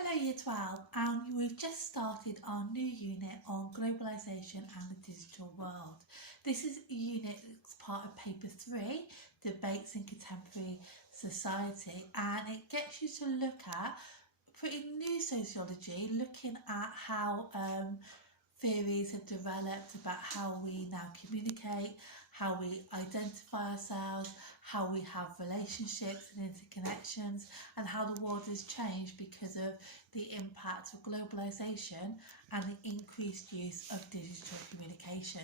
Hello Year 12, and we've just started our new unit on globalisation and the digital world. This is a unit that's part of paper 3, Debates in Contemporary Society, and it gets you to look at pretty new sociology, looking at how theories have developed about how we now communicate, how we identify ourselves, how we have relationships and interconnections, and how the world has changed because of the impact of globalisation and the increased use of digital communication.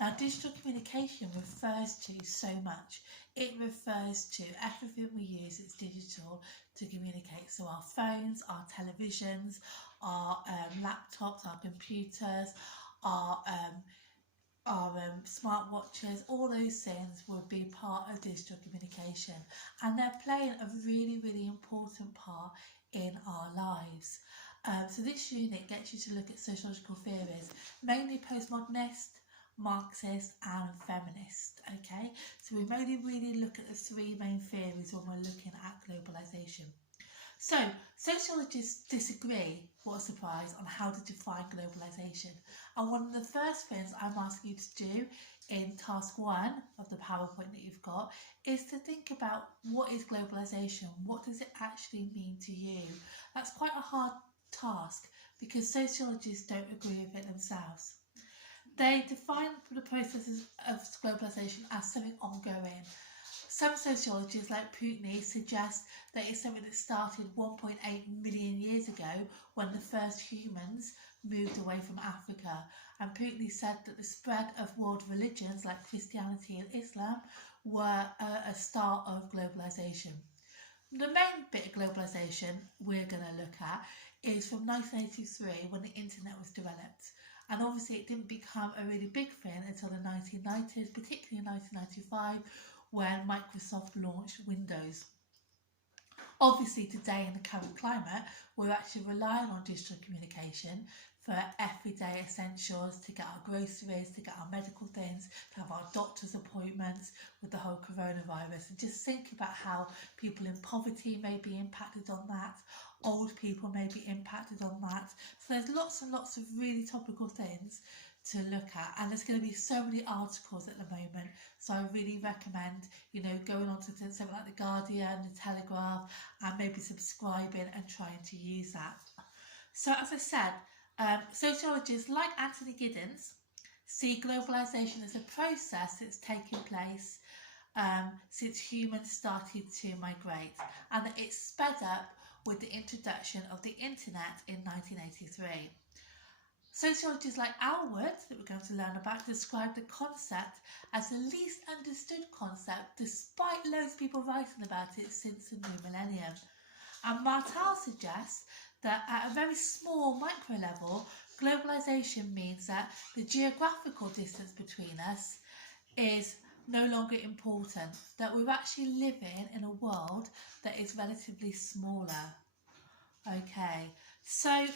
Now, digital communication refers to so much. It refers to everything we use as digital to communicate. So our phones, our televisions, our laptops, our computers, our smartwatches, all those things would be part of digital communication, and they're playing a really important part in our lives. So this unit gets you to look at sociological theories, mainly postmodernist, Marxist and feminist. Okay, so we only really look at the three main theories when we're looking at globalisation. So, sociologists disagree, what a surprise, on how to define globalisation. And one of the first things I'm asking you to do in task 1 of the PowerPoint that you've got is to think about what is globalisation, what does it actually mean to you? That's quite a hard task because sociologists don't agree with it themselves. They define the processes of globalisation as something ongoing. Some sociologists, like Putney, suggest that it's something that started 1.8 million years ago when the first humans moved away from Africa. And Putney said that the spread of world religions like Christianity and Islam were a start of globalisation. The main bit of globalisation we're going to look at is from 1983 when the internet was developed. And obviously it didn't become a really big thing until the 1990s, particularly in 1995, when Microsoft launched Windows. Obviously today in the current climate, we're actually relying on digital communication for everyday essentials, to get our groceries, to get our medical things, to have our doctor's appointments with the whole coronavirus. And just think about how people in poverty may be impacted on that, old people may be impacted on that. So there's lots and lots of really topical things to look at, and there's going to be so many articles at the moment, so I really recommend going on to something like the Guardian, the Telegraph, and maybe subscribing and trying to use that. So as I said, sociologists like Anthony Giddens see globalisation as a process that's taken place since humans started to migrate, and that it's sped up with the introduction of the internet in 1983. Sociologists like Alwood, that we're going to learn about, describe the concept as the least understood concept, despite loads of people writing about it since the new millennium. And Martel suggests that at a very small micro level, globalisation means that the geographical distance between us is no longer important, that we're actually living in a world that is relatively smaller. Okay, so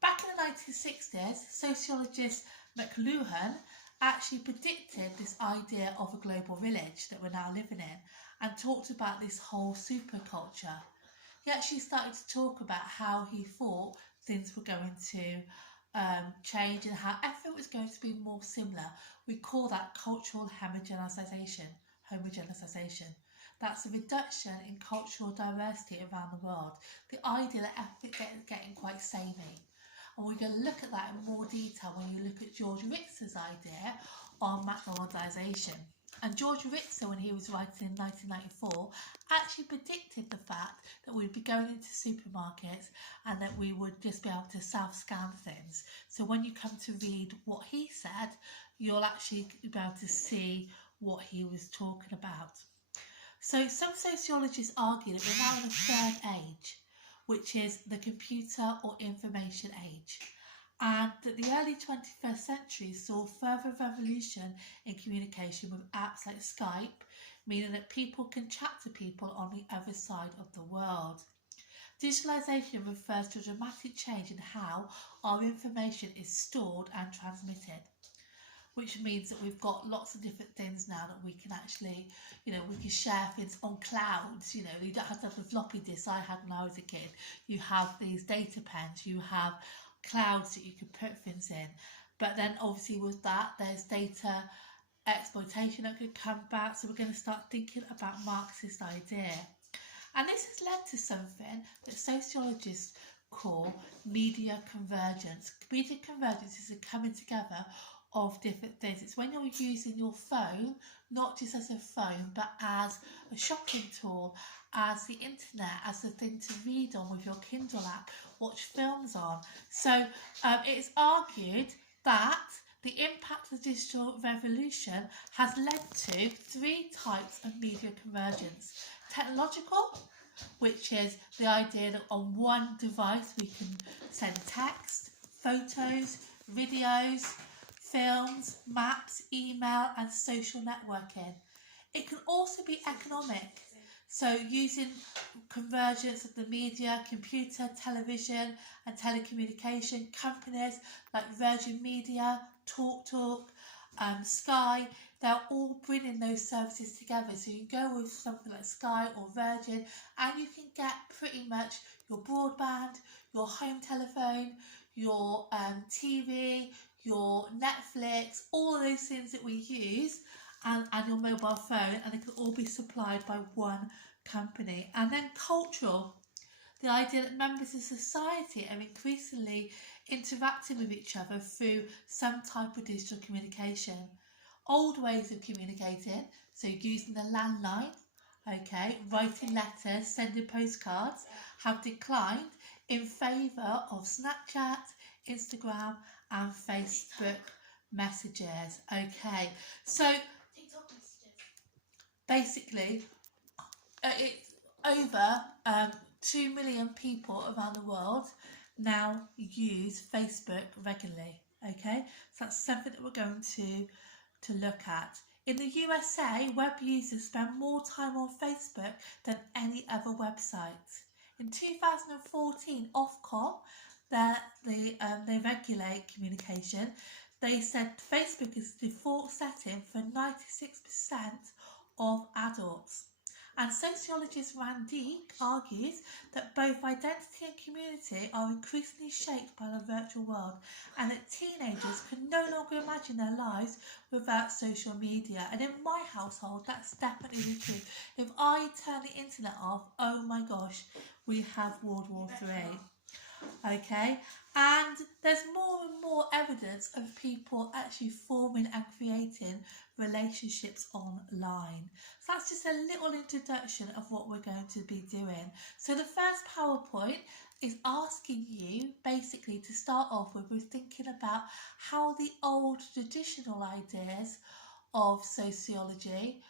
back in the 1960s, sociologist McLuhan actually predicted this idea of a global village that we're now living in, and talked about this whole superculture. He actually started to talk about how he thought things were going to change and how everything was going to be more similar. We call that cultural homogenisation. That's a reduction in cultural diversity around the world. The idea that everything is getting quite samey. And we're going to look at that in more detail when you look at George Ritzer's idea on McDonaldisation. And George Ritzer, when he was writing in 1994, actually predicted the fact that we'd be going into supermarkets and that we would just be able to self-scan things. So when you come to read what he said, you'll actually be able to see what he was talking about. So some sociologists argue that we're now in a third age, which is the computer or information age, and that the early 21st century saw further revolution in communication with apps like Skype, meaning that people can chat to people on the other side of the world. Digitalisation refers to a dramatic change in how our information is stored and transmitted. which means that we've got lots of different things now that we can actually, we can share things on clouds. You don't have to have a floppy disk I had when I was a kid. You have these data pens, you have clouds that you can put things in. But then obviously with that, there's data exploitation that could come back. So we're going to start thinking about Marxist idea. And this has led to something that sociologists call media convergence. Media convergence is a coming together of different things. It's when you're using your phone, not just as a phone, but as a shopping tool, as the internet, as the thing to read on with your Kindle app, watch films on. So it's argued that the impact of the digital revolution has led to 3 types of media convergence. Technological, which is the idea that on one device we can send text, photos, videos, films, maps, email and social networking. It can also be economic, so using convergence of the media, computer, television and telecommunication companies like Virgin Media, TalkTalk, Sky, they're all bringing those services together. So you can go with something like Sky or Virgin and you can get pretty much your broadband, your home telephone, your TV, your Netflix, all of those things that we use, and your mobile phone, and it can all be supplied by one company. And then cultural, the idea that members of society are increasingly interacting with each other through some type of digital communication. Old ways of communicating, so using the landline, writing letters, sending postcards, have declined in favour of Snapchat, Instagram and Facebook messages. So basically it's over 2 million people around the world now use Facebook regularly. So that's something that we're going to look at. In the USA, web users spend more time on Facebook than any other website. In 2014, Ofcom, they regulate communication. They said Facebook is the default setting for 96% of adults. And sociologist Randy argues that both identity and community are increasingly shaped by the virtual world, and that teenagers can no longer imagine their lives without social media. And in my household, that's definitely the truth. If I turn the internet off, oh my gosh, we have World War III. And there's more and more evidence of people actually forming and creating relationships online. So that's just a little introduction of what we're going to be doing. So the first PowerPoint is asking you basically to start off with thinking about how the old traditional ideas of sociology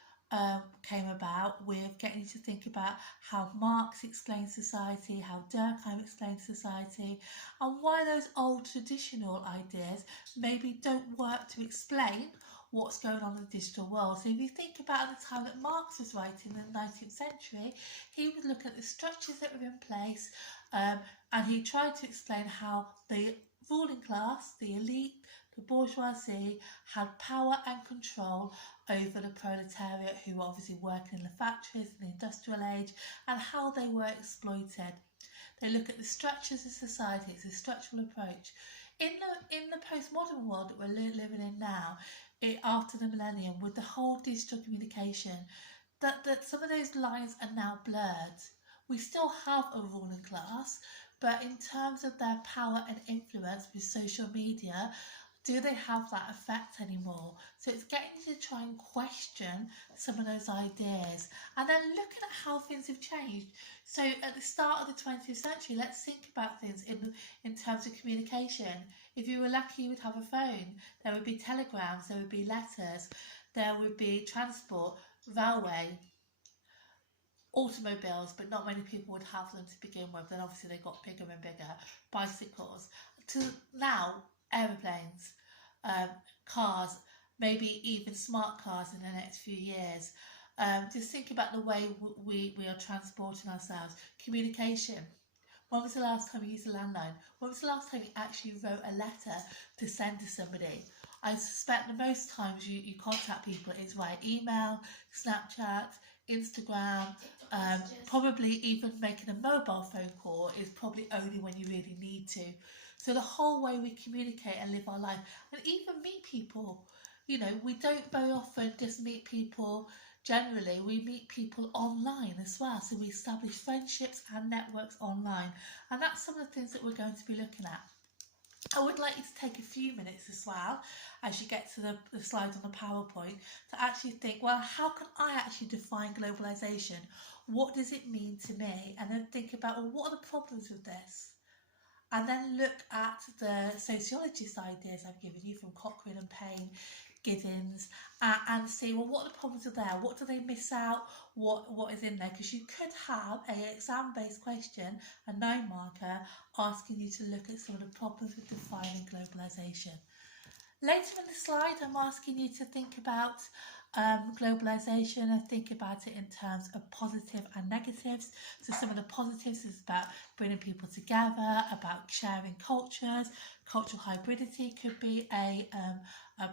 came about, with getting you to think about how Marx explained society, how Durkheim explained society, and why those old traditional ideas maybe don't work to explain what's going on in the digital world. So if you think about the time that Marx was writing in the 19th century, he would look at the structures that were in place, and he tried to explain how the ruling class, the elite, the bourgeoisie had power and control over the proletariat, who were obviously working in the factories in the industrial age, and how they were exploited. They look at the structures of society. It's a structural approach. In the postmodern world that we're living in now, after the millennium, with the whole digital communication, that some of those lines are now blurred. We still have a ruling class, but in terms of their power and influence with social media, do they have that effect anymore? So it's getting you to try and question some of those ideas, and then looking at how things have changed. So at the start of the 20th century, let's think about things in terms of communication. If you were lucky, you would have a phone. There would be telegrams, there would be letters, there would be transport, railway, automobiles, but not many people would have them to begin with. Then obviously they got bigger and bigger. Bicycles, to now aeroplanes, cars, maybe even smart cars in the next few years. Just think about the way we are transporting ourselves. Communication. When was the last time you used a landline? When was the last time you actually wrote a letter to send to somebody? I suspect the most times you contact people is via email, Snapchat, Instagram, probably even making a mobile phone call is probably only when you really need to. So the whole way we communicate and live our life and even meet people, you know, we don't very often just meet people generally, we meet people online as well. So we establish friendships and networks online. And that's some of the things that we're going to be looking at. I would like you to take a few minutes as well as you get to the slides on the PowerPoint to actually think, well, how can I actually define globalisation? What does it mean to me? And then think about, well, what are the problems with this? And then look at the sociologist ideas I've given you from Cochrane and Payne, Giddens, and see, well, what are the problems are there? What do they miss out? What is in there? Because you could have a exam-based question, a 9-marker, asking you to look at some of the problems with defining globalisation. Later in the slide, I'm asking you to think about globalisation and think about it in terms of positive and negatives. So some of the positives is about bringing people together, about sharing cultures. Cultural hybridity could be a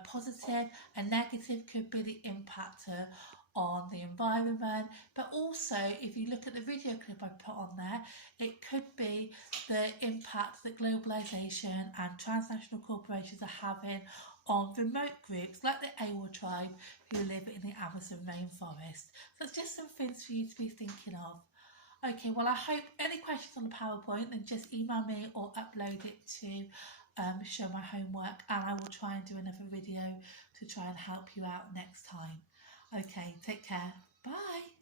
positive. A negative could be the impact on the environment, but also if you look at the video clip I put on there, it could be the impact that globalisation and transnational corporations are having on remote groups like the Awa tribe who live in the Amazon rainforest. So it's just some things for you to be thinking of. Okay, well, I hope any questions on the PowerPoint, then just email me or upload it to show my homework, and I will try and do another video to try and help you out next time. Okay, take care. Bye.